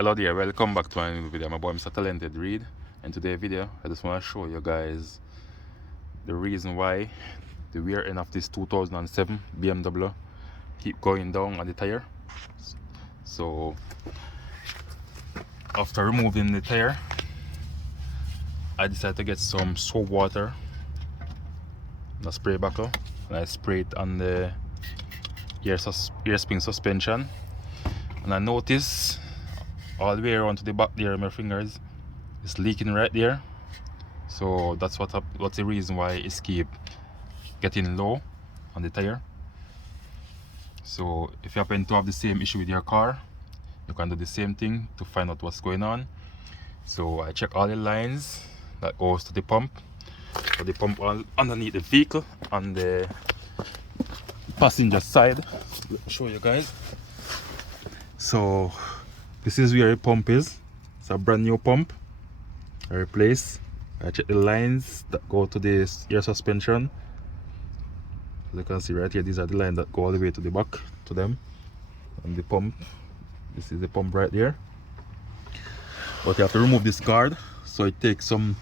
Hello there, welcome back to my new video. My boy Mr. Talented Reed, and today's video I just want to show you guys the reason why the rear end of this 2007 BMW keep going down on the tire. So after removing the tire, I decided to get some soap water, the spray buckle, and I spray it on the air spring suspension, and I notice all the way around to the back there of my fingers it's leaking right there. So that's what's the reason why it's keep getting low on the tire. So if you happen to have the same issue with your car, you can do the same thing to find out what's going on. So I check all the lines that goes to the pump. So the pump underneath the vehicle on the passenger side. Let me show you guys. So this is where the pump is. It's a brand new pump I replaced. I check the lines that go to the air suspension. As you can see right here, these are the lines that go all the way to the back to them. And the pump, this is the pump right there. But you have to remove this guard, so it takes some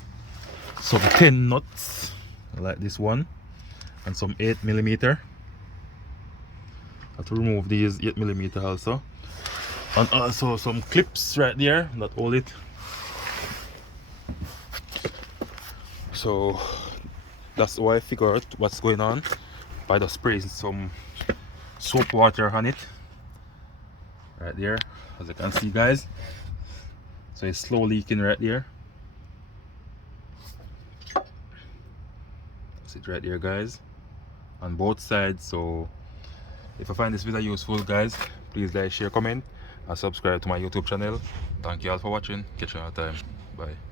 10 nuts like this one and some 8mm. Have to remove these 8mm also, and also some clips right there that hold it. So that's why I figure out what's going on by just spraying some soap water on it right there, as you can see guys. So it's slow leaking right there. That's it right there guys, on both sides. So if you find this video useful guys, please like, share, comment and subscribe to my YouTube channel. Thank you all for watching. Catch you another time. Bye.